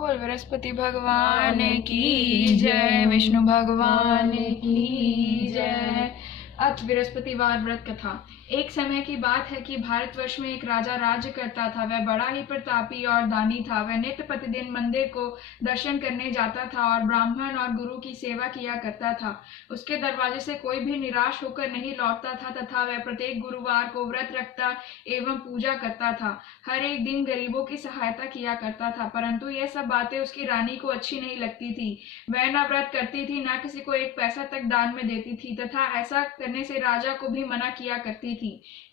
बोल बृहस्पति भगवान की जय, विष्णु भगवान की जय। अथ बृहस्पतिवार व्रत कथा। एक समय की बात है कि भारतवर्ष में एक राजा राज्य करता था। वह बड़ा ही प्रतापी और दानी था। वह नित्य प्रतिदिन मंदिर को दर्शन करने जाता था और ब्राह्मण और गुरु की सेवा किया करता था। उसके दरवाजे से कोई भी निराश होकर नहीं लौटता था तथा वह प्रत्येक गुरुवार को व्रत रखता एवं पूजा करता था। हर एक दिन गरीबों की सहायता किया करता था, परंतु यह सब बातें उसकी रानी को अच्छी नहीं लगती थी। वह न व्रत करती थी, न किसी को एक पैसा तक दान में देती थी तथा ऐसा करने से राजा को भी मना किया करती थी।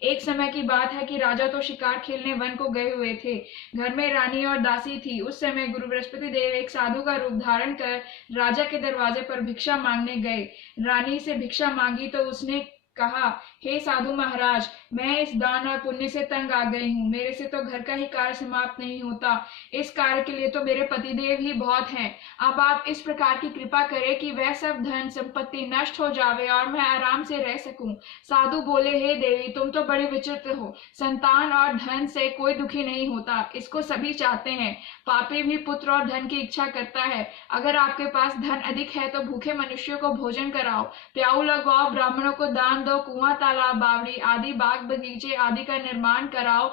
एक समय की बात है कि राजा तो शिकार खेलने वन को गए हुए थे। घर में रानी और दासी थी। उस समय गुरु बृहस्पति देव एक साधु का रूप धारण कर राजा के दरवाजे पर भिक्षा मांगने गए। रानी से भिक्षा मांगी तो उसने कहा, हे साधु महाराज, मैं इस दान और पुण्य से तंग आ गई हूँ। मेरे से तो घर का ही कार्य समाप्त नहीं होता। इस कार्य के लिए तो मेरे पतिदेव ही बहुत हैं। अब आप इस प्रकार की कृपा करें कि वह सब धन संपत्ति नष्ट हो जावे और मैं आराम से रह सकूं। साधु बोले, हे देवी, तुम तो बड़ी विचित्र हो। संतान और धन से कोई दुखी नहीं होता, इसको सभी चाहते हैं। पापी भी पुत्र और धन की इच्छा करता है। अगर आपके पास धन अधिक है तो भूखे मनुष्यों को भोजन कराओ, प्याऊ लगवाओ, ब्राह्मणों को दान दो, कुआं तालाब बावड़ी आदि बाग बगीचे आदि का निर्माण कराओ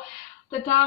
तथा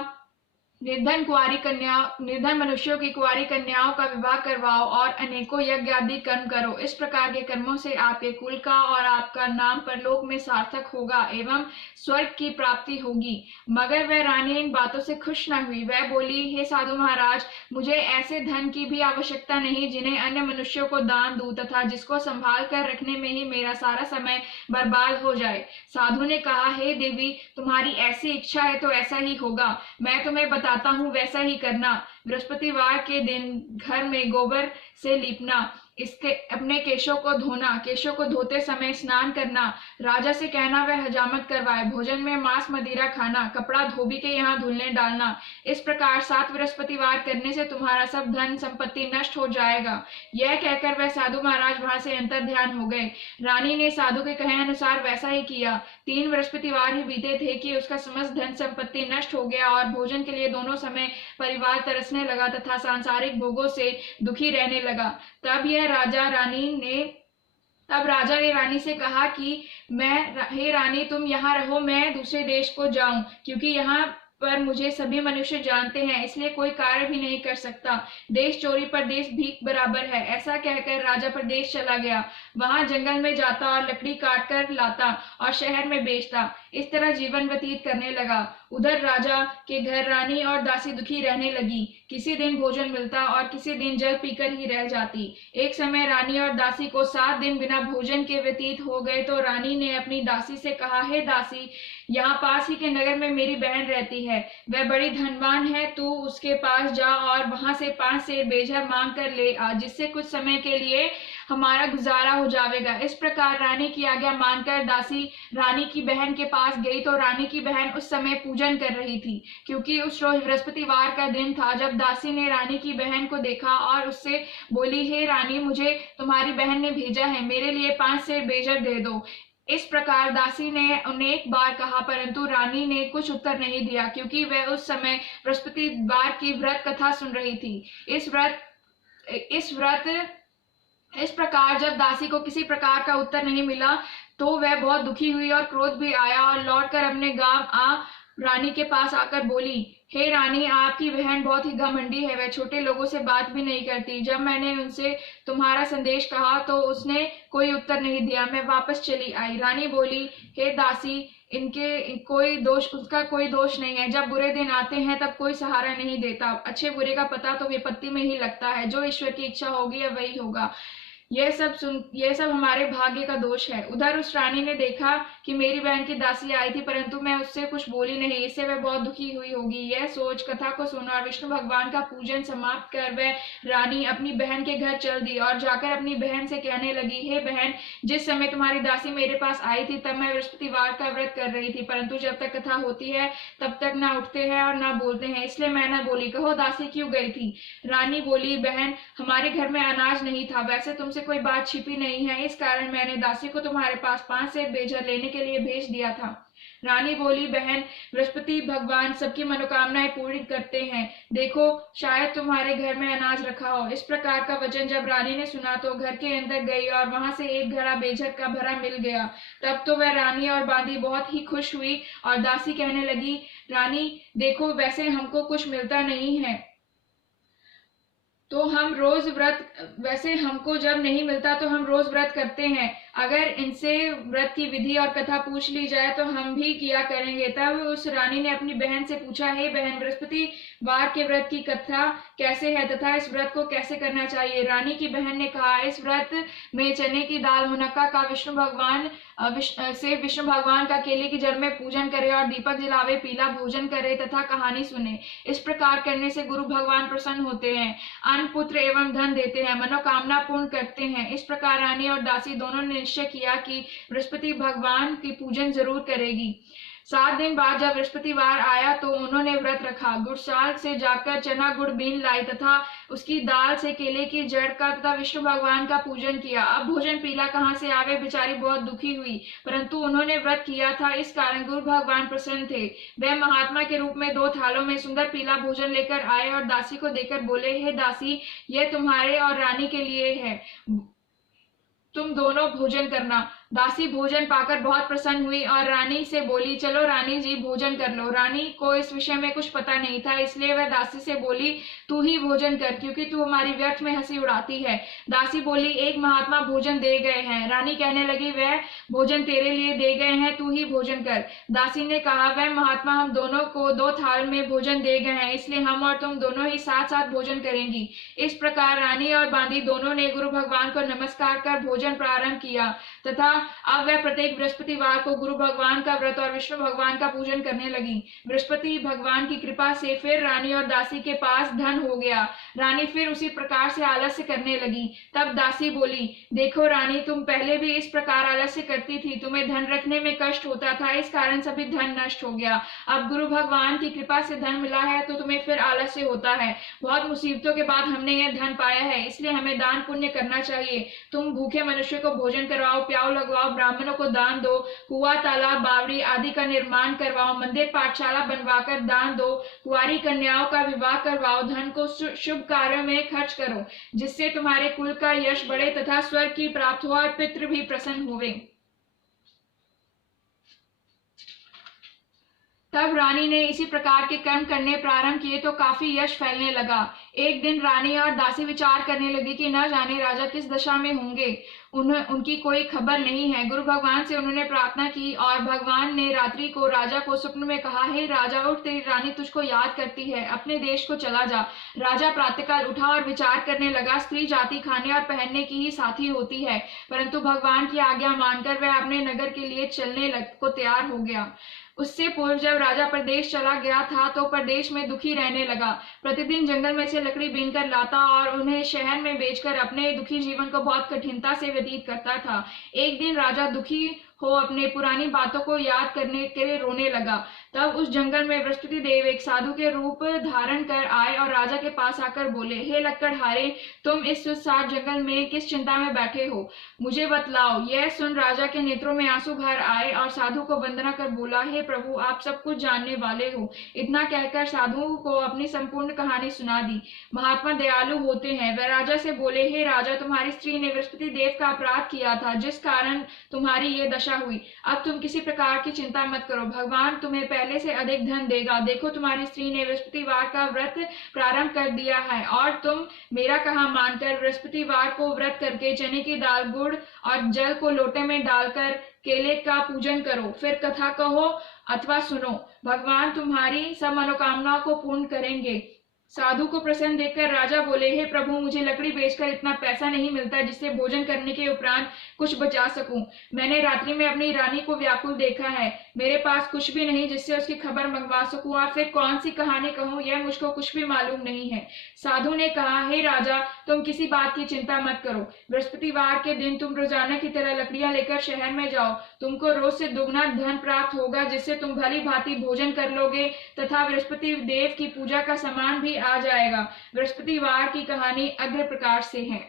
निर्धन मनुष्यों की कुंवारी कन्याओं का विवाह करवाओ और अनेकों यज्ञ आदि कर्म करो। इस प्रकार के कर्मों से आपके कुल का और आपका नाम परलोक में सार्थक होगा एवं स्वर्ग की प्राप्ति होगी। मगर वह रानी इन बातों से खुश न हुई। वह बोली, हे साधु महाराज, मुझे ऐसे धन की भी आवश्यकता नहीं जिन्हें अन्य मनुष्यों को दान दूं तथा जिसको संभाल कर रखने में ही मेरा सारा समय बर्बाद हो जाए। साधु ने कहा, हे देवी, तुम्हारी ऐसी इच्छा है तो ऐसा ही होगा। मैं तुम्हें बताता हूँ, वैसा ही करना। बृहस्पतिवार के दिन घर में गोबर से लीपना, इसके अपने केशों को धोना, केशों को धोते समय स्नान करना, राजा से कहना वह हजामत करवाए, भोजन में मांस मदिरा खाना, कपड़ा धोबी के यहाँ धुलने डालना। इस प्रकार 7 बृहस्पतिवार करने से तुम्हारा सब धन संपत्ति नष्ट हो जाएगा। यह कहकर वह साधु महाराज वहां से अंतर ध्यान हो गए। रानी ने साधु के कहे अनुसार वैसा ही किया। 3 बृहस्पतिवार ही बीते थे कि उसका समस्त धन संपत्ति नष्ट हो गया और भोजन के लिए दोनों समय परिवार तरसने लगा तथा सांसारिक भोगों से दुखी रहने लगा। तब राजा ने रानी से कहा कि हे रानी, तुम यहाँ रहो, मैं दूसरे देश को जाऊं, क्योंकि यहाँ पर मुझे सभी मनुष्य जानते हैं, इसलिए कोई कार्य भी नहीं कर सकता। देश चोरी परदेश भीख बराबर है। ऐसा कहकर राजा परदेश चला गया। वहां जंगल में जाता और लकड़ी काट कर लाता और शहर में बेचता। इस तरह जीवन व्यतीत करने लगा। उधर राजा के घर रानी और दासी दुखी रहने लगी। किसी दिन भोजन मिलता और किसी दिन जल पीकर ही रह जाती। एक समय रानी और दासी को 7 दिन बिना भोजन के व्यतीत हो गए तो रानी ने अपनी दासी से कहा, हे दासी, यहाँ पास ही के नगर में मेरी बहन रहती है। वह बड़ी धनवान है। तू उसके पास जा और वहां से 5 सेर बेझर मांग कर ले आ, जिससे कुछ समय के लिए हमारा गुजारा हो जाएगा। इस प्रकार रानी की आज्ञा मानकर दासी रानी की बहन के पास गई तो रानी की बहन उस समय पूजन कर रही थी, क्योंकि उस रोज बृहस्पतिवार का दिन था। जब दासी ने रानी की बहन को देखा और उससे बोली, हे रानी, मुझे तुम्हारी बहन ने भेजा है, मेरे लिए 5 सेर बेझर दे दो। इस प्रकार दासी ने अनेक बार कहा, परंतु रानी ने कुछ उत्तर नहीं दिया, क्योंकि वह उस समय बृहस्पतिवार की व्रत कथा सुन रही थी। इस प्रकार जब दासी को किसी प्रकार का उत्तर नहीं मिला तो वह बहुत दुखी हुई और क्रोध भी आया और लौटकर अपने गांव रानी के पास आकर बोली, हे रानी, आपकी बहन बहुत ही घमंडी है। वह छोटे लोगों से बात भी नहीं करती। जब मैंने उनसे तुम्हारा संदेश कहा तो उसने कोई उत्तर नहीं दिया। मैं वापस चली आई। रानी बोली, हे दासी, उसका कोई दोष नहीं है। जब बुरे दिन आते हैं तब कोई सहारा नहीं देता। अच्छे बुरे का पता तो विपत्ति में ही लगता है। जो ईश्वर की इच्छा होगी या वही होगा। यह सब हमारे भाग्य का दोष है। उधर उस रानी ने देखा कि मेरी बहन की दासी आई थी, परंतु मैं उससे कुछ बोली नहीं। इससे वह बहुत दुखी हुई होगी। यह सोच कथा को सुना और विष्णु भगवान का पूजन समाप्त कर वह रानी अपनी बहन के घर चल दी और जाकर अपनी बहन से कहने लगी, हे बहन, जिस समय तुम्हारी दासी मेरे पास आई थी तब मैं बृहस्पतिवार का व्रत कर रही थी, परंतु जब तक कथा होती है तब तक न उठते हैं और न बोलते हैं, इसलिए मैं न बोली। कहो दासी क्यों गई थी? रानी बोली, बहन, हमारे घर में अनाज नहीं था। वैसे तुमसे कोई बात छिपी नहीं है, इस कारण मैंने दासी को तुम्हारे पास 5 सेर बेझर लेने के लिए भेज दिया था। रानी बोली, बहन, बृहस्पति भगवान सबकी मनोकामनाएं पूरी करते हैं। देखो, शायद तुम्हारे घर में अनाज रखा हो। इस प्रकार का वचन जब रानी ने सुना तो घर के अंदर गई और वहां से एक घड़ा बेझर का भरा मिल गया। तब तो वह रानी और बांदी बहुत ही खुश हुई और दासी कहने लगी, रानी देखो, वैसे हमको कुछ मिलता नहीं है तो हम रोज व्रत वैसे हमको जब नहीं मिलता तो हम रोज व्रत करते हैं। अगर इनसे व्रत की विधि और कथा पूछ ली जाए तो हम भी किया करेंगे। तब उस रानी ने अपनी बहन से पूछा, हे बहन, बृहस्पतिवार के व्रत की कथा कैसे है तथा इस व्रत को कैसे करना चाहिए? रानी की बहन ने कहा, इस व्रत में चने की दाल, मुनक्का का विष्णु भगवान का केले की जड़ में पूजन करे और दीपक जलावे, पीला भोजन करे तथा कहानी सुने। इस प्रकार करने से गुरु भगवान प्रसन्न होते हैं, अन्न, पुत्र एवं धन देते हैं, मनोकामना पूर्ण करते हैं। इस प्रकार रानी और दासी दोनों ने निश्चय किया कि बृहस्पति भगवान की पूजन जरूर करेगी। 7 दिन बाद जब बृहस्पतिवार आया तो उन्होंने व्रत रखा। गुड़साल से जाकर चना गुड़ बीन लाई तथा उसकी दाल से केले की जड़ का तथा विष्णु भगवान का पूजन किया। अब भोजन पीला कहाँ से आवे, बेचारी बहुत दुखी हुई, परंतु उन्होंने व्रत किया था, इस कारण गुरु भगवान प्रसन्न थे। वह महात्मा के रूप में 2 थालों में सुंदर पीला भोजन लेकर आए और दासी को देकर बोले, हे दासी, यह तुम्हारे और रानी के लिए है, तुम दोनों भोजन करना। दासी भोजन पाकर बहुत प्रसन्न हुई और रानी से बोली, चलो रानी जी, भोजन कर लो। रानी को इस विषय में कुछ पता नहीं था, इसलिए वह दासी से बोली, तू ही भोजन कर, क्योंकि तू हमारी व्यर्थ में हंसी उड़ाती है। दासी बोली, एक महात्मा भोजन दे गए हैं। रानी कहने लगी, वह भोजन तेरे लिए दे गए हैं, तू ही भोजन कर। दासी ने कहा, वह महात्मा हम दोनों को 2 थाल में भोजन दे गए हैं, इसलिए हम और तुम दोनों ही साथ साथ भोजन करेंगी। इस प्रकार रानी और बांदी दोनों ने गुरु भगवान को नमस्कार कर भोजन प्रारंभ किया तथा अब वह प्रत्येक बृहस्पतिवार को गुरु भगवान का व्रत और विष्णु भगवान का पूजन करने लगी। बृहस्पति भगवान की कृपा से फिर रानी और दासी के पास धन हो गया। रानी फिर उसी प्रकार से आलस्य करने लगी। तब दासी बोली, देखो रानी, तुम पहले भी इस प्रकार आलस्य करती थी, तुम्हें धन रखने में कष्ट होता था, इस कारण सभी धन नष्ट हो गया। अब गुरु भगवान की कृपा से धन मिला है तो तुम्हें फिर आलस्य होता है। बहुत मुसीबतों के बाद हमने यह धन पाया है, इसलिए हमें दान पुण्य करना चाहिए। तुम भूखे मनुष्य को भोजन करवाओ, प्याऊ लगवाओ, ब्राह्मणों को दान दो, कुआं, तालाब, बावड़ी आदि का निर्माण करवाओ, मंदिर, पाठशाला बनवाकर दान दो, कुंवारी कन्याओं का विवाह करवाओ, धन को शुभ कार्यों में खर्च करो, जिससे तुम्हारे कुल का यश बढ़े तथा स्वर्ग की प्राप्त हो और पितृ भी प्रसन्न होवे। तब रानी ने इसी प्रकार के कर्म करने प्रारंभ किए तो काफी यश फैलने लगा। एक दिन रानी और दासी विचार करने लगी कि न जाने राजा किस दशा में होंगे, उनकी कोई खबर नहीं है। गुरु भगवान से उन्होंने प्रार्थना की और भगवान ने रात्रि को राजा को स्वप्न में कहा, हे राजा, उठ, तेरी रानी तुझको याद करती है, अपने देश को चला जा। राजा प्रातःकाल उठा और विचार करने लगा, स्त्री जाति खाने और पहनने की ही साथी होती है, परंतु भगवान की आज्ञा मानकर वह अपने नगर के लिए चलने को तैयार हो गया। उससे पूर्व जब राजा प्रदेश चला गया था तो प्रदेश में दुखी रहने लगा। प्रतिदिन जंगल में से लकड़ी बीनकर लाता और उन्हें शहर में बेचकर अपने दुखी जीवन को बहुत कठिनता से व्यतीत करता था। एक दिन राजा दुखी हो अपने पुरानी बातों को याद करने के लिए रोने लगा। तब उस जंगल में बृहस्पति देव एक साधु के रूप धारण कर आए और राजा के पास आकर बोले, हे लक्कड़हारे, तुम इस सुनसान जंगल में किस चिंता में बैठे हो, मुझे बतलाओ। यह सुन राजा के नेत्रों में आंसू भर आए और साधु को वंदना कर बोला, हे प्रभु, आप सब कुछ जानने वाले हो। इतना कहकर साधु को अपनी संपूर्ण कहानी सुना दी। महात्मा दयालु होते हैं। वह राजा से बोले, हे राजा, तुम्हारी स्त्री ने बृहस्पति देव का अपराध किया था, जिस कारण तुम्हारी ये दशा हुई। अब तुम किसी प्रकार की चिंता मत करो, भगवान तुम्हें पहले से अधिक धन देगा। देखो, तुम्हारी स्त्री ने बृहस्पतिवार का व्रत प्रारंभ कर दिया है और तुम मेरा कहा मानकर बृहस्पतिवार को व्रत करके चने की दाल, गुड़ और जल को लोटे में डालकर केले का पूजन करो, फिर कथा कहो अथवा सुनो, भगवान तुम्हारी सब मनोकामनाओं को पूर्ण करेंगे। साधु को प्रसन्न देखकर राजा बोले, हे प्रभु, मुझे लकड़ी बेचकर इतना पैसा नहीं मिलता जिससे भोजन करने के उपरांत कुछ बचा सकूं। मैंने रात्रि में अपनी रानी को व्याकुल देखा है, मेरे पास कुछ भी नहीं जिससे उसकी खबर मंगवा सकूं, और फिर कौन सी कहानी कहूं, यह मुझको कुछ भी मालूम नहीं है। साधु ने कहा, हे राजा, तुम किसी बात की चिंता मत करो। बृहस्पतिवार के दिन तुम रोजाना की तरह लकड़ियां लेकर शहर में जाओ, तुमको रोज से दुगना धन प्राप्त होगा, जिससे तुम भली भांति भोजन कर लोगे तथा बृहस्पति देव की पूजा का सामान भी आ जाएगा। बृहस्पतिवार की कहानी अग्र प्रकार से है।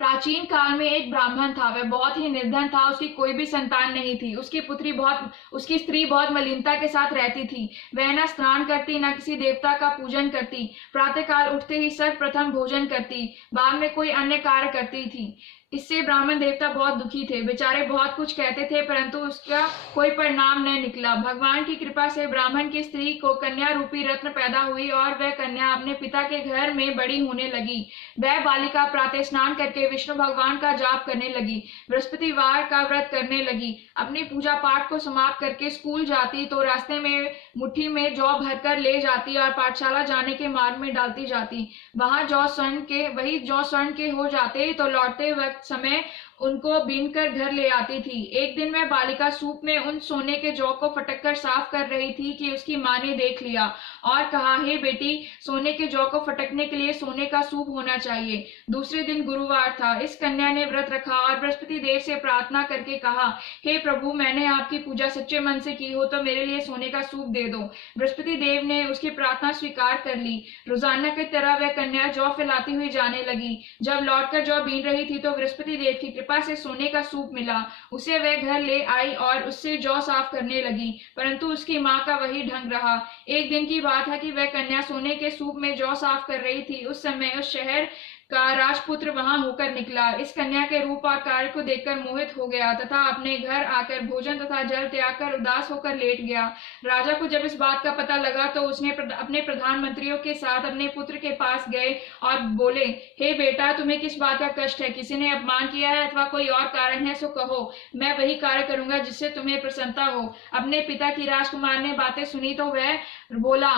प्राचीन काल में एक ब्राह्मण था। वह बहुत ही निर्धन था, उसकी कोई भी संतान नहीं थी। उसकी स्त्री बहुत मलिनता के साथ रहती थी। वह न स्नान करती, न किसी देवता का पूजन करती। प्रातःकाल उठते ही सर्वप्रथम भोजन करती, बाद में कोई अन्य कार्य करती थी। इससे ब्राह्मण देवता बहुत दुखी थे। बेचारे बहुत कुछ कहते थे, परंतु उसका कोई परिणाम न निकला। भगवान की कृपा से ब्राह्मण की स्त्री को कन्या रूपी रत्न पैदा हुई और वह कन्या अपने पिता के घर में बड़ी होने लगी। वह बालिका प्रातः स्नान करके विष्णु भगवान का जाप करने लगी, बृहस्पतिवार का व्रत करने लगी। अपनी पूजा पाठ को समाप्त करके स्कूल जाती तो रास्ते में मुट्ठी में जौ भरकर ले जाती और पाठशाला जाने के मार्ग में डालती जाती। वही जौ स्वर्ण के हो जाते तो लौटते वक्त समय उनको बीनकर घर ले आती थी। एक दिन वह बालिका सूप में उन सोने के जौ को फटककर साफ कर रही थी कि उसकी माँ ने देख लिया और कहा, हे बेटी, सोने के जौ को फटकने के लिए सोने का सूप होना चाहिए। दूसरे दिन गुरुवार था। इस कन्या ने व्रत रखा और बृहस्पति देव से प्रार्थना करके कहा, हे प्रभु, मैंने आपकी पूजा सच्चे मन से की हो तो मेरे लिए सोने का सूप दे दो। बृहस्पति देव ने उसकी प्रार्थना स्वीकार कर ली। रोजाना की तरह वह कन्या जौ फैलाती हुई जाने लगी। जब लौटकर जौ बीन रही थी तो बृहस्पति देव की कृपा से सोने का सूप मिला। उसे वह घर ले आई और उससे जौ साफ करने लगी, परंतु उसकी माँ का वही ढंग रहा। एक दिन की बात है कि वह कन्या सोने के सूप में जौ साफ कर रही थी। उस समय उस शहर का राजपुत्र वहां होकर निकला। इस कन्या के रूप और कार्य को देखकर मोहित हो गया तथा अपने घर आकर भोजन तथा जल त्याग कर उदास होकर लेट गया। राजा को जब इस बात का पता लगा तो उसने अपने प्रधानमंत्रियों के साथ अपने पुत्र के पास गए और बोले, हे बेटा, तुम्हें किस बात का कष्ट है? किसी ने अपमान किया है अथवा कोई और कारण है? सो कहो, मैं वही कार्य करूंगा जिससे तुम्हें प्रसन्नता हो। अपने पिता की राजकुमार ने बातें सुनी तो वह बोला,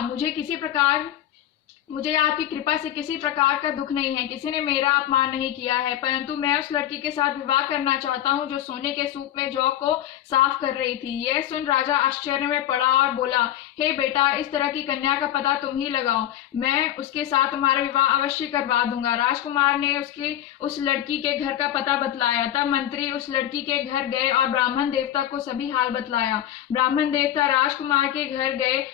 मुझे आपकी कृपा से किसी प्रकार का दुख नहीं है। किसी ने मेरा अपमान नहीं किया है, परंतु मैं उस लड़की के साथ विवाह करना चाहता हूँ जो सोने के सूप में जौ को साफ कर रही थी। यह सुन राजा आश्चर्य में पड़ा और बोला, हे बेटा, इस तरह की कन्या का पता तुम ही लगाओ, मैं उसके साथ तुम्हारा विवाह अवश्य करवा दूंगा। राजकुमार ने उस लड़की के घर का पता बतलाया। तब मंत्री उस लड़की के घर गए और ब्राह्मण देवता को सभी हाल बतलाया। ब्राह्मण देवता राजकुमार के घर गए,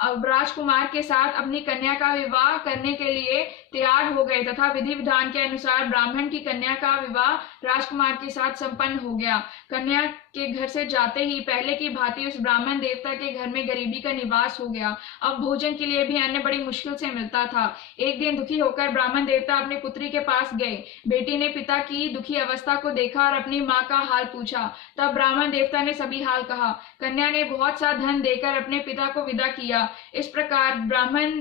अब राजकुमार के साथ अपनी कन्या का विवाह करने के लिए तैयार हो गए तथा विधि विधान के अनुसार ब्राह्मण की कन्या का विवाह राजकुमार के साथ संपन्न हो गया। कन्या के घर से जाते ही पहले की भांति उस ब्राह्मण देवता के घर में गरीबी का निवास हो गया। अब भोजन के लिए भी अन्न बड़ी मुश्किल से मिलता था। एक दिन दुखी होकर ब्राह्मण देवता अपनी पुत्री के पास गए। बेटी ने पिता की दुखी अवस्था को देखा और अपनी माँ का हाल पूछा। तब ब्राह्मण देवता ने सभी हाल कहा। कन्या ने बहुत सा धन देकर अपने पिता को विदा किया। इस प्रकार ब्राह्मण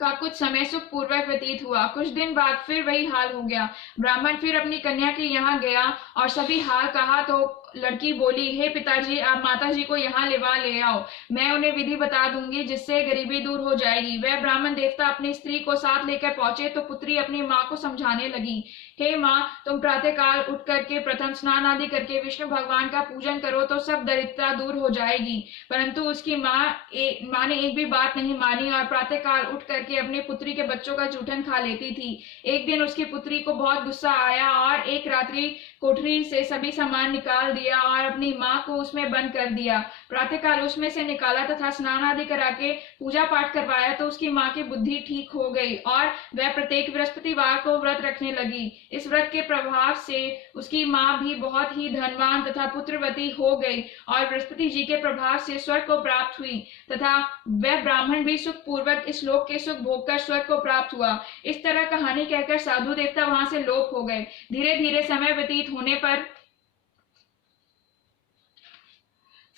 का कुछ समय सुख पूर्वक व्यतीत हुआ। कुछ दिन बाद फिर वही हाल हो गया। ब्राह्मण फिर अपनी कन्या के यहाँ गया और सभी हाल कहा तो लड़की बोली, हे पिताजी, आप माताजी को यहाँ ले आओ, मैं उन्हें विधि बता दूंगी जिससे गरीबी दूर हो जाएगी। वह ब्राह्मण देवता अपनी स्त्री को साथ लेकर पहुंचे तो पुत्री अपनी माँ को समझाने लगी, हे माँ, तुम प्रातःकाल उठ करके प्रथम स्नान आदि करके विष्णु भगवान का पूजन करो तो सब दरिद्रता दूर हो जाएगी। परंतु उसकी माँ ने एक भी बात नहीं मानी और प्रातःकाल उठ करके अपनी पुत्री के बच्चों का जूठन खा लेती थी। एक दिन उसकी पुत्री को बहुत गुस्सा आया और एक रात्रि कोठरी से सभी सामान निकाल दिया और अपनी माँ को उसमें बंद कर दिया। प्रातःकाल उसमें से निकाला तथा स्नान आदि करा के पूजा पाठ करवाया तो उसकी माँ की बुद्धि ठीक हो गई और वह प्रत्येक बृहस्पतिवार को व्रत रखने लगी। इस व्रत के प्रभाव से उसकी माँ भी बहुत ही धनवान तथा पुत्रवती हो गई और बृहस्पति जी के प्रभाव से स्वर्ग को प्राप्त हुई तथा वह ब्राह्मण भी सुख पूर्वक इस लोक के सुख भोग कर स्वर्ग को प्राप्त हुआ। इस तरह कहानी कहकर साधु देवता वहां से लोप हो गए। धीरे धीरे समय व्यतीत होने पर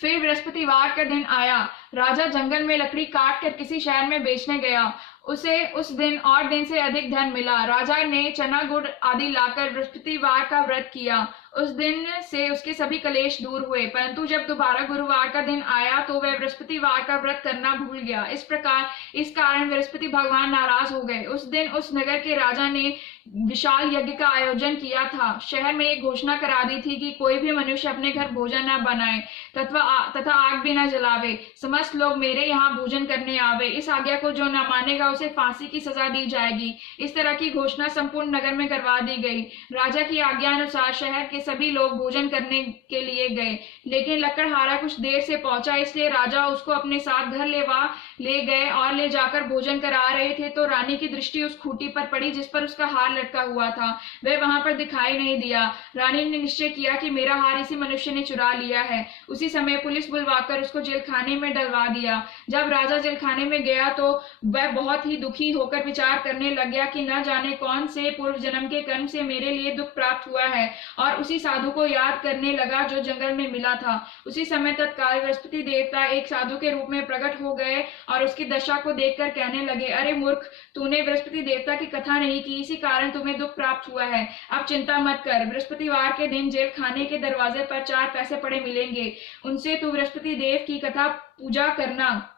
फिर बृहस्पतिवार का दिन आया। राजा जंगल में लकड़ी काट कर किसी शहर में बेचने गया। उसे उस दिन और दिन से अधिक धन मिला। राजा ने चना गुड़ आदि लाकर बृहस्पतिवार का व्रत किया। उस दिन से उसके सभी कलेश दूर हुए, परंतु जब दोबारा गुरुवार का दिन आया तो वह बृहस्पतिवार का व्रत करना भूल गया। इस कारण बृहस्पति भगवान नाराज हो गए। उस दिन उस नगर के राजा ने विशाल यज्ञ का आयोजन किया था। शहर में एक घोषणा करा दी थी कि कोई भी मनुष्य अपने घर भोजन न बनाए तथा आग भी न जलावे। समस्त लोग मेरे यहाँ भोजन करने आवे। इस आज्ञा को जो न मानेगा उसे फांसी की सजा दी जाएगी। इस तरह की घोषणा संपूर्ण नगर में करवा दी गई। राजा की आज्ञा अनुसार शहर के सभी लोग भोजन करने के लिए गए, लेकिन लकड़हारा कुछ देर से पहुंचा, इसलिए राजा उसको अपने साथ घर ले गए और ले जाकर भोजन करा रहे थे तो रानी की दृष्टि उस खूंटी पर पड़ी जिस पर उसका हार लटका हुआ था, वह वहां पर दिखाई नहीं दिया। रानी ने निश्चय किया कि मेरा हार इसी मनुष्य ने चुरा लिया है। उसी समय पुलिस बुलवाकर उसको जेलखाने में डलवा दिया। जब राजा जेलखाने में गया तो वह बहुत ही दुखी होकर विचार करने लग गया कि न जाने कौन से पूर्व जन्म के कर्म से मेरे लिए दुख प्राप्त हुआ है, और उसी साधु को याद करने लगा जो जंगल में मिला था। उसी समय तत्काल बृहस्पति देवता एक साधु के रूप में प्रकट हो गए और उसकी दशा को देखकर कहने लगे, अरे मूर्ख, तूने बृहस्पति देवता की कथा नहीं की, इसी कारण तुम्हें दुख प्राप्त हुआ है। अब चिंता मत कर, बृहस्पतिवार के दिन जेल खाने के दरवाजे पर 4 पैसे पड़े मिलेंगे, उनसे तू बृहस्पति देव की कथा पूजा करना,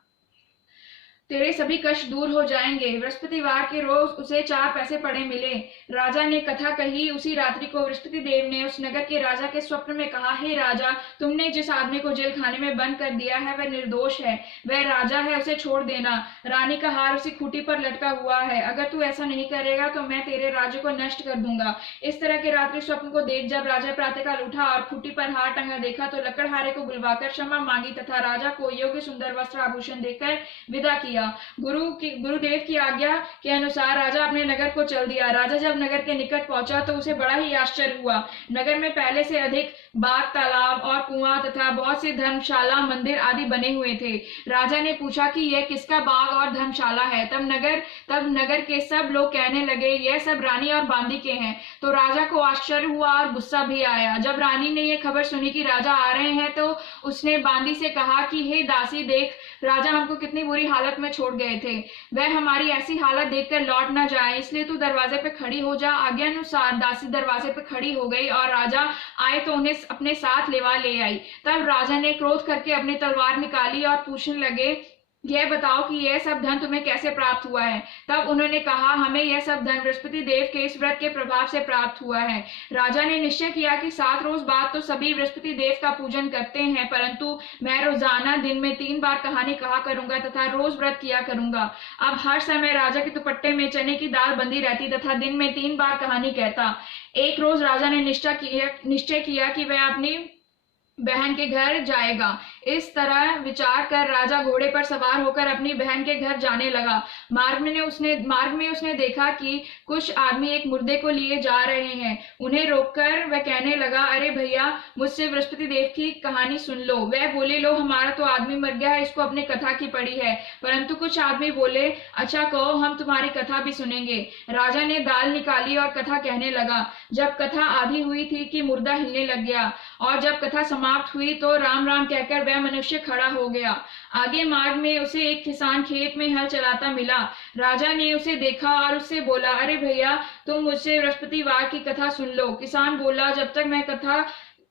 तेरे सभी कष्ट दूर हो जाएंगे। बृहस्पतिवार के रोज उसे 4 पैसे पड़े मिले। राजा ने कथा कही। उसी रात्रि को बृहस्पति देव ने उस नगर के राजा के स्वप्न में कहा, हे राजा, तुमने जिस आदमी को जेल खाने में बंद कर दिया है वह निर्दोष है, वह राजा है, उसे छोड़ देना। रानी का हार उसी खूंटी पर लटका हुआ है, अगर तू ऐसा नहीं करेगा तो मैं तेरे राज्य को नष्ट कर दूंगा। इस तरह के रात्रि स्वप्न को देख जब राजा प्रातःकाल उठा और खूंटी पर हार टंगा देखा तो लकड़हारे को बुलवाकर क्षमा मांगी तथा राजा को योग्य सुंदर वस्त्र आभूषण देकर विदा किया। गुरुदेव की आज्ञा के अनुसार राजा अपने नगर को चल दिया। राजा जब नगर के निकट पहुंचा तो उसे बड़ा ही आश्चर्य हुआ। नगर में पहले से अधिक बाग, तालाब और कुआं तथा बहुत से धर्मशाला, मंदिर आदि बने हुए थे। राजा ने पूछा कि यह किसका बाग और धर्मशाला है। तब नगर के सब लोग कहने लगे, यह सब रानी और बांदी के हैं। तो राजा को आश्चर्य हुआ और गुस्सा भी आया। जब रानी ने यह खबर सुनी कि राजा आ रहे हैं तो उसने बांदी से कहा कि हे दासी, देख, राजा हमको कितनी बुरी हालत में छोड़ गए थे, वह हमारी ऐसी हालत देखकर लौट न जाए, इसलिए तू दरवाजे पे खड़ी हो जा। आज्ञा अनुसार दासी दरवाजे पे खड़ी हो गई और राजा आए तो उन्हें अपने साथ ले आई। तब राजा ने क्रोध करके अपनी तलवार निकाली और पूछने लगे, यह बताओ कि यह सब धन तुम्हें कैसे प्राप्त हुआ है। तब उन्होंने कहा, हमें यह सब धन बृहस्पति देव के इस व्रत के प्रभाव से प्राप्त हुआ है। राजा ने निश्चय किया कि 7 रोज बाद तो सभी बृहस्पति देव का पूजन करते हैं, परंतु मैं रोजाना दिन में 3 बार कहानी कहा करूंगा तथा रोज व्रत किया करूंगा। अब हर समय राजा के दुपट्टे में चने की दाल बंधी रहती तथा दिन में 3 बार कहानी कहता। एक रोज राजा ने निश्चय किया कि वह अपनी बहन के घर जाएगा। इस तरह विचार कर राजा घोड़े पर सवार होकर अपनी बहन के घर जाने लगा। मार्ग में उसने देखा कि कुछ आदमी एक मुर्दे को लिए जा रहे हैं। उन्हें रोककर वह कहने लगा, अरे भैया, मुझसे बृहस्पति देव की कहानी सुन लो। वह बोले, लो, हमारा तो आदमी मर गया है, इसको अपनी कथा की पड़ी है। परंतु कुछ आदमी बोले, अच्छा कहो, हम तुम्हारी कथा भी सुनेंगे। राजा ने दाल निकाली और कथा कहने लगा। जब कथा आधी हुई थी कि मुर्दा हिलने लग गया, और जब कथा समाप्त हुई तो राम राम कहकर वह मनुष्य खड़ा हो गया। आगे मार्ग में उसे एक किसान खेत में हल चलाता मिला। राजा ने उसे देखा और उससे बोला, अरे भैया, तुम मुझसे बृहस्पतिवार की कथा सुन लो। किसान बोला,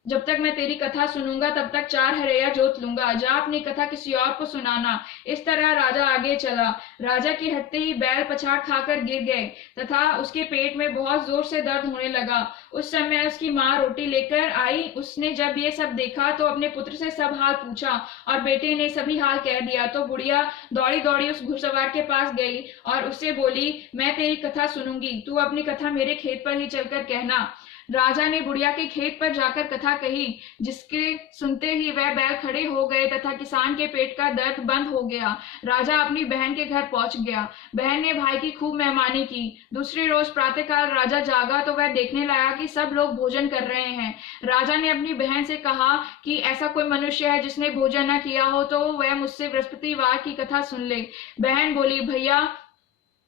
जब तक मैं तेरी कथा सुनूंगा तब तक 4 हरैया जोत लूंगा, जा अपनी कथा किसी और को सुनाना। इस तरह राजा आगे चला। राजा के हटते ही बैल पछाड़ खाकर गिर गए तथा उसके पेट में बहुत जोर से दर्द होने लगा। उस समय उसकी माँ रोटी लेकर आई। उसने जब ये सब देखा तो अपने पुत्र से सब हाल पूछा और बेटे ने सभी हाल कह दिया। तो बुढ़िया दौड़ी दौड़ी उस घुड़सवार के पास गई और उससे बोली, मैं तेरी कथा सुनूंगी, तू अपनी कथा मेरे खेत पर ही चलकर कहना। राजा ने बुढ़िया के खेत पर जाकर कथा कही, जिसके सुनते ही वह बैल खड़े हो गए तथा किसान के पेट का दर्द बंद हो गया। राजा अपनी बहन के घर पहुंच गया। बहन ने भाई की खूब मेहमानी की। दूसरे रोज प्रातःकाल राजा जागा तो वह देखने लगा कि सब लोग भोजन कर रहे हैं। राजा ने अपनी बहन से कहा कि ऐसा कोई मनुष्य है जिसने भोजन न किया हो तो वह मुझसे बृहस्पतिवार की कथा सुन ले। बहन बोली, भैया,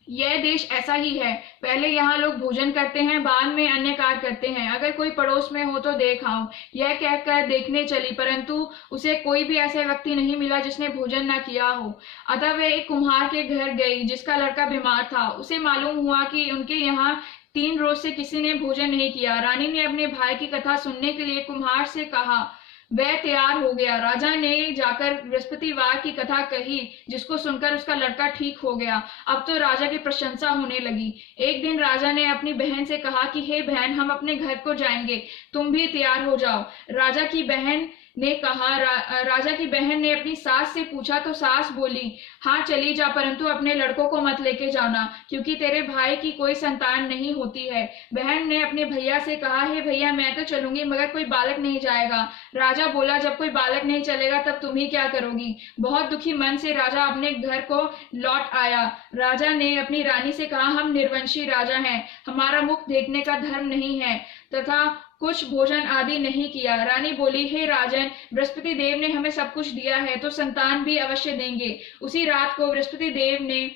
यह देश ऐसा ही है, पहले यहाँ लोग भोजन करते हैं, बाद में अन्य कार्य करते हैं। अगर कोई पड़ोस में हो तो देख आओ। यह कहकर देखने चली, परंतु उसे कोई भी ऐसा व्यक्ति नहीं मिला जिसने भोजन न किया हो। अतः वह एक कुम्हार के घर गई जिसका लड़का बीमार था। उसे मालूम हुआ कि उनके यहाँ 3 रोज से किसी ने भोजन नहीं किया। रानी ने अपने भाई की कथा सुनने के लिए कुम्हार से कहा। वह तैयार हो गया। राजा ने जाकर बृहस्पतिवार की कथा कही, जिसको सुनकर उसका लड़का ठीक हो गया। अब तो राजा की प्रशंसा होने लगी। एक दिन राजा ने अपनी बहन से कहा कि हे बहन, हम अपने घर को जाएंगे, तुम भी तैयार हो जाओ। राजा की बहन ने कहा। राजा की बहन ने अपनी सास से पूछा तो सास बोली, हाँ चली जा, परंतु अपने लड़कों को मत लेके जाना, क्योंकि तेरे भाई की कोई संतान नहीं होती है। बहन ने अपने भैया से कहा, हे भैया मैं तो चलूंगी मगर कोई बालक नहीं जाएगा। राजा बोला, जब कोई बालक नहीं चलेगा तब तुम ही क्या करोगी। बहुत दुखी मन से राजा अपने घर को लौट आया। राजा ने अपनी रानी से कहा, हम निर्वंशी राजा हैं, हमारा मुख देखने का धर्म नहीं है तथा कुछ भोजन आदि नहीं किया। रानी बोली, हे राजन, बृहस्पति देव ने हमें सब कुछ दिया है तो संतान भी अवश्य देंगे। उसी रात को बृहस्पति देव ने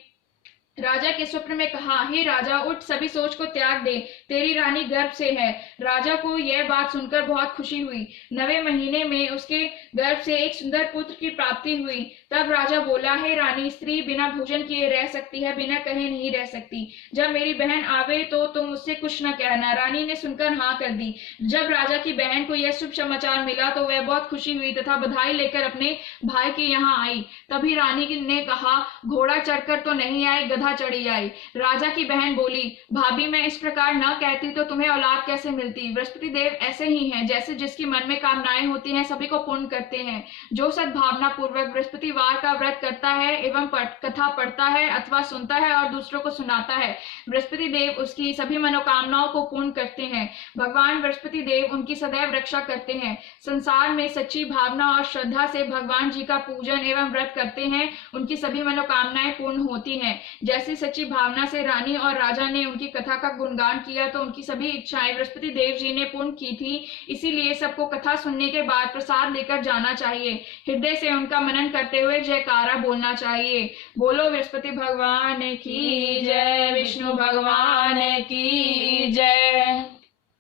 राजा के स्वप्न में कहा, हे राजा उठ, सभी सोच को त्याग दे, तेरी रानी गर्भ से है। राजा को यह बात सुनकर बहुत खुशी हुई। 9वें महीने में उसके गर्भ से एक सुंदर पुत्र की प्राप्ति हुई। तब राजा बोला, हे रानी, स्त्री बिना भोजन किए रह सकती है, बिना कहे नहीं रह सकती। जब मेरी बहन आवे तो तुम उससे कुछ न कहना। रानी ने सुनकर हाँ कर दी। जब राजा की बहन को यह शुभ समाचार मिला तो वह बहुत खुशी हुई तथा बधाई लेकर अपने भाई के यहाँ आई। तभी रानी ने कहा, घोड़ा चढ़कर तो नहीं आए, गधा चढ़ी आई। राजा की बहन बोली, भाभी मैं इस प्रकार न कहती तो तुम्हें औलाद कैसे मिलती। बृहस्पति देव ऐसे ही हैं, जैसे जिसकी मन में कामनाएं होती हैं सभी को पूर्ण करते हैं। जो सद्भावना पूर्वक बृहस्पतिवार का व्रत करता है एवं कथा पढ़ता है अथवा सुनता है और दूसरों को सुनाता है, बृहस्पति देव उसकी सभी मनोकामनाओं को पूर्ण करते हैं। भगवान बृहस्पति देव उनकी सदैव रक्षा करते हैं। संसार में सच्ची भावना और श्रद्धा से भगवान जी का पूजन एवं व्रत करते हैं, उनकी सभी मनोकामनाएं पूर्ण होती हैं। जैसी सच्ची भावना से रानी और राजा ने उनकी कथा का गुणगान किया तो उनकी सभी इच्छाएं बृहस्पति देव जी ने पूर्ण की थी। इसीलिए सबको कथा सुनने के बाद प्रसाद लेकर जाना चाहिए। हृदय से उनका मनन करते हुए जयकारा बोलना चाहिए। बोलो बृहस्पति भगवान की जय, विष्णु भगवान की जय।